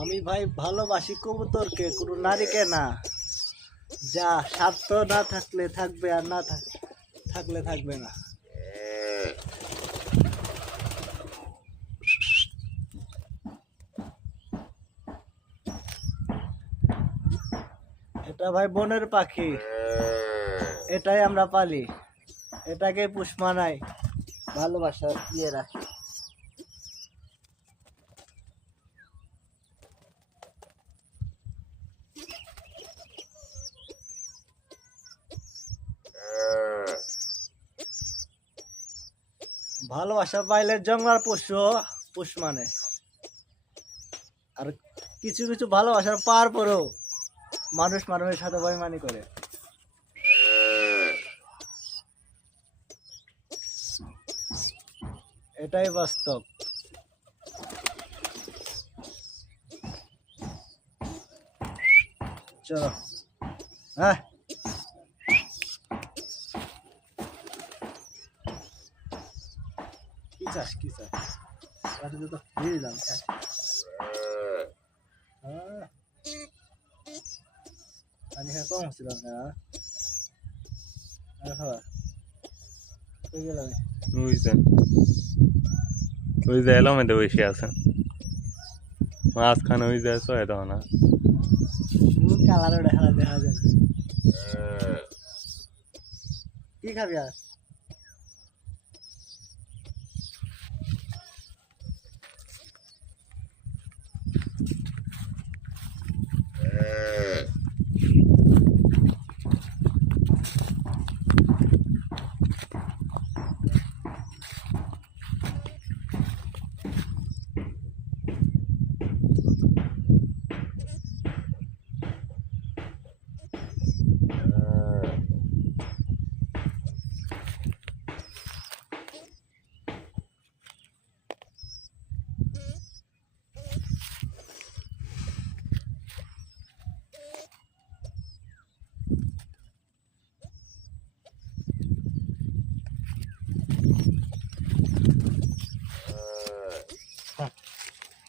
আমি ভাই ভালোবাসি কবুতরকে, কোনো নারীকে না। যা স্বার্থ না থাকলে থাকবে, আর না থাকলে থাকবে না। এটা ভাই বনের পাখি, এটাই আমরা পালি, এটাকে পুষ মানাই, ভালোবাসা দিয়ে রাখি। ভালোবাসা পাইলে জঙ্গলার পশু পুষ মানে। আর কিছু কিছু ভালোবাসার পার পরেও মানুষ মানুষের সাথে বেইমানি করে। এটাই বাস্তব। চলো, হ্যাঁ, কি চাস কি চাস, তো দিলাম। পানি খাওয়া কম হচ্ছিল না। খাওয়া গেলাম। ওই যে এলো মধ্যে বসে আছে মাঝখানে, ওই যে তো এলো না কালার দেখা দেখা যায়। কি খাবি আর?